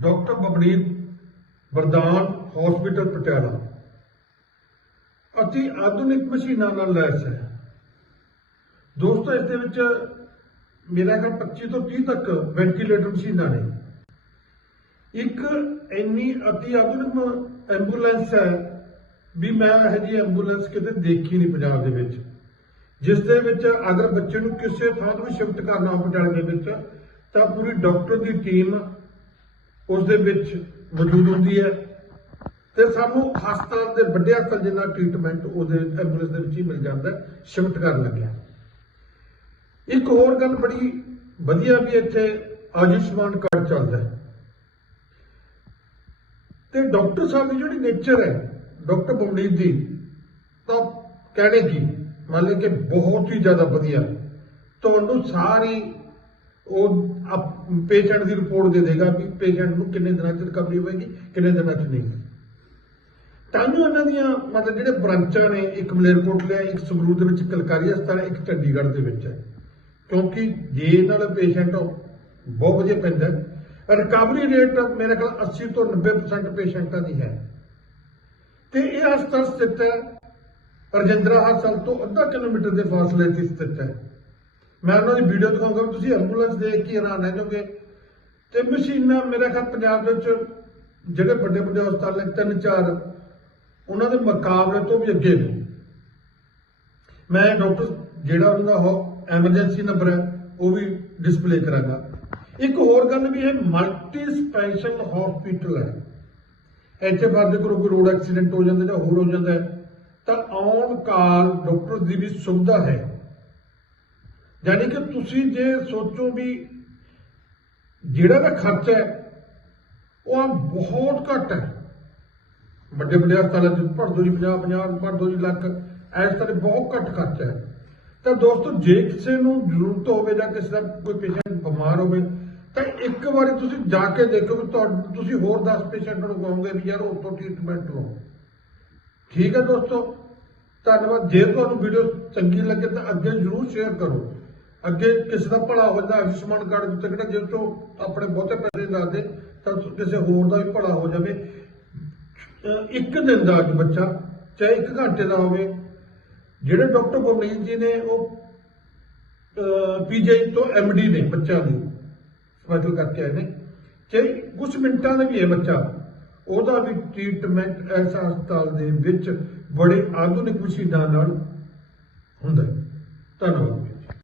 Doctor ਬਬਰੀਤ ਵਰਦਾਨ hospital Patiala. ਅਤੀ ਆਧੁਨਿਕ ਮਸ਼ੀਨਾਂ ਨਾਲ ਲੈਸ ਹੈ। ਦੋਸਤੋ, ਇਸ ਦੇ ਵਿੱਚ ਮੇਰਾ ਖਿਆਲ 25 ਤੋਂ 30 ਤੱਕ ਵੈਂਟੀਲੇਟਰ ਮਸ਼ੀਨਾਂ ਨੇ। ਇੱਕ ਇੰਨੀ ਅਤੀ ਆਧੁਨਿਕ ਐਂਬੂਲੈਂਸ ਹੈ ਵੀ ਮੈਂ ਇਹ ਜੀ ਐਂਬੂਲੈਂਸ ਕਿਤੇ ਦੇਖੀ ਨਹੀਂ ਪੰਜਾਬ ਦੇ ਵਿੱਚ। ਜਿਸ ਦੇ ਵਿੱਚ ਅਗਰ ਬੱਚੇ ਨੂੰ ਕਿਸੇ ਥਾਂ ਤੋਂ ਸ਼ਿਫਟ ਕਰਨਾ ਹੋ ਪਟਿਆਲੇ ਦੇ ਵਿੱਚ, ਤਾਂ ਪੂਰੀ ਡਾਕਟਰ ਦੀ ਟੀਮ ਉਸ ਦੇ ਵਿੱਚ ਮੌਜੂਦ ਹੁੰਦੀ ਹੈ। ਤੇ ਸਾਨੂੰ ਹਸਪਤਾਲ ਦੇ ਵੱਡੇ ਹਸਪਤਾਲ ਜਿੰਨਾ ਟ੍ਰੀਟਮੈਂਟ ਉਹਦੇ ਐਂਬੂਲੈਂਸ ਦੇ ਵਿੱਚ ਹੀ ਮਿਲ ਜਾਂਦਾ ਸ਼ਿਫਟ ਕਰਨ ਲੱਗਿਆ ਇੱਕ ਹੋਰ ਗੱਲ ਬੜੀ ਵਧੀਆ ਵੀ ਇੱਥੇ ਆਯੁਸ਼ਮਾਨ ਕਾਰਡ ਚੱਲਦਾ ਹੈ। ਤੇ ਡਾਕਟਰ ਸਾਹਿਬ ਦੀ ਜਿਹੜੀ ਨੇਚਰ ਹੈ, ਡਾਕਟਰ ਬਮਨੀਤ ਦੀ, ਤਾਂ ਕਹਿਣੇ ਕੀ, ਮੰਨ ਲਓ ਕਿ ਬਹੁਤ ਹੀ ਜ਼ਿਆਦਾ ਵਧੀਆ। ਤੁਹਾਨੂੰ ਸਾਰੀ ਉਹ ਪੇਸ਼ੈਂਟ ਦੀ ਰਿਪੋਰਟ ਦੇ ਦੇਗਾ ਵੀ ਪੇਸ਼ੈਂਟ ਨੂੰ ਕਿੰਨੇ ਦਿਨਾਂ ਚ ਰਿਕਵਰੀ ਹੋਏਗੀ, ਕਿੰਨੇ ਦਿਨਾਂ ਚ ਨਹੀਂ। ਤਾਨੂੰ ਇਹਨਾਂ ਦੀਆਂ ਮਤਲਬ ਜਿਹੜੇ ਬ੍ਰਾਂਚਾਂ ਨੇ, ਇੱਕ ਮਲੇਰਕੋਟਲਾ, ਇੱਕ ਸੰਗਰੂਰ ਦੇ ਵਿੱਚ ਕਲਕਾਰੀ ਹਸਪਤਾਲ, ਇੱਕ ਚੰਡੀਗੜ੍ਹ ਦੇ ਵਿੱਚ। ਹੈ ਕਿਉਂਕਿ ਜੇ ਨਾਲ ਪੇਸ਼ੈਂਟ ਬਹੁਤ ਵਧੀਆ ਪੈਂਦਾ ਰਿਕਵਰੀ ਰੇਟ ਮੇਰੇ ਖਿਆਲ 80 ਤੋਂ 90% ਪੇਸ਼ੈਂਟਾਂ ਦੀ ਹੈ। ਤੇ ਇਹ ਹਸਪਤਾਲ ਸਥਿਤ ਹੈ, ਰਜਿੰਦਰਾ ਹਸਪਤਾਲ ਤੋਂ ਅੱਧਾ ਕਿਲੋਮੀਟਰ ਦੇ ਫਾਸਲੇ ਤੇ ਸਥਿਤ ਹੈ। ਮੈਂ ਉਹਨਾਂ ਦੀ ਵੀਡੀਓ ਦਿਖਾਉਂਗਾ ਵੀ ਤੁਸੀਂ ਐਂਬੂਲੈਂਸ ਦੇਖ ਕੇ ਹੈਰਾਨ ਰਹਿ ਜਾਓਗੇ। ਤੇ ਮਸ਼ੀਨਾਂ ਮੇਰੇ ਖਿਆਲ ਪੰਜਾਬ ਦੇ ਵਿੱਚ ਜਿਹੜੇ ਵੱਡੇ ਵੱਡੇ ਹਸਪਤਾਲ ਨੇ, ਤਿੰਨ ਚਾਰ, ਉਹਨਾਂ ਦੇ ਮੁਕਾਬਲੇ ਤੋਂ ਵੀ ਅੱਗੇ ਨੇ। ਮੈਂ ਡਾਕਟਰ ਜਿਹੜਾ ਉਹਨਾਂ ਦਾ ਹੋ ਐਮਰਜੈਂਸੀ ਨੰਬਰ ਹੈ, ਉਹ ਵੀ ਡਿਸਪਲੇ ਕਰਾਂਗਾ। ਇੱਕ ਹੋਰ ਗੱਲ ਵੀ ਇਹ ਮਲਟੀ ਸਪੈਸ਼ਲ ਹਸਪੀਟਲ ਹੈ। ਇੱਥੇ ਫਰਜ਼ ਕਰੋ ਕੋਈ ਰੋਡ ਐਕਸੀਡੈਂਟ ਹੋ ਜਾਂਦਾ ਜਾਂ ਹੋਰ ਹੋ ਜਾਂਦਾ ਤਾਂ ਔਨ ਕਾਲ ਡਾਕਟਰ ਦੀ ਵੀ ਸੁਵਿਧਾ ਹੈ। ਯਾਨੀ ਕਿ ਤੁਸੀਂ ਜੇ ਸੋਚੋ ਵੀ ਜਿਹੜਾ ਦਾ ਖਰਚਾ ਹੈ, ਉਹ ਆ ਬਹੁਤ ਘੱਟ ਹੈ। ਵੱਡੇ ਵੱਡੇ ਹਸਪਤਾਲਾਂ ਚ ਭਰ ਦੋ ਜੀ 50 50 ਭਰਦੋ ਜੀ ਲੱਖ, ਇਸ ਤਰ੍ਹਾਂ ਬਹੁਤ ਘੱਟ ਖਰਚਾ ਹੈ। ਤਾਂ ਦੋਸਤੋ, ਜੇ ਕਿਸੇ ਨੂੰ ਜ਼ਰੂਰਤ ਹੋਵੇ ਜਾਂ ਕਿਸੇ ਦਾ ਕੋਈ ਪੇਸ਼ੈਂਟ ਬਿਮਾਰ ਹੋਵੇ, ਤਾਂ ਇੱਕ ਵਾਰੀ ਤੁਸੀਂ ਜਾ ਕੇ ਦੇਖੋ ਵੀ ਤੁਹਾ- ਤੁਸੀਂ ਹੋਰ 10 ਪੇਸ਼ੈਂਟ ਨੂੰ ਕਹੋਗੇ ਵੀ ਯਾਰ ਉੱਥੋਂ ਟ੍ਰੀਟਮੈਂਟ ਲਓ। ਠੀਕ ਹੈ ਦੋਸਤੋ, ਧੰਨਵਾਦ। ਜੇ ਤੁਹਾਨੂੰ ਵੀਡੀਓ ਚੰਗੀ ਲੱਗੇ ਤਾਂ ਅੱਗੇ ਜ਼ਰੂਰ ਸ਼ੇਅਰ ਕਰੋ। ਅੱਗੇ ਕਿਸੇ ਦਾ ਭਲਾ ਹੋ ਜਾਂਦਾ, ਆਯੁਸ਼ਮਾਨ ਕਾਰਡ ਦੇ ਤੱਕ ਜੇ ਤੋਂ ਆਪਣੇ ਬਹੁਤੇ ਪੈਸੇ ਲਾ ਤਾਂ ਕਿਸੇ ਹੋਰ ਦਾ ਵੀ ਭਲਾ ਹੋ ਜਾਵੇ। ਇੱਕ ਦਿਨ ਦਾ ਅੱਜ ਬੱਚਾ, ਚਾਹੇ ਇੱਕ ਘੰਟੇ ਦਾ ਹੋਵੇ, ਜਿਹੜੇ ਡਾਕਟਰ ਗੁਰਮੀਤ ਜੀ ਨੇ ਉਹ ਪੀਜੀ ਤੋਂ ਐਮਡੀ ਨੇ ਬੱਚਿਆਂ ਦੀ ਸਪੈਸ਼ਲ ਕਰਕੇ ਆਏ ਨੇ, ਚਾਹੇ ਕੁਝ ਮਿੰਟਾਂ ਦਾ ਵੀ ਹੈ ਬੱਚਾ, ਉਹਦਾ ਵੀ ਟ੍ਰੀਟਮੈਂਟ ਇਸ ਹਸਪਤਾਲ ਦੇ ਵਿੱਚ ਬੜੇ ਆਧੁਨਿਕ ਮਸ਼ੀਨਾਂ ਨਾਲ ਹੁੰਦਾ ਧੰਨਵਾਦ।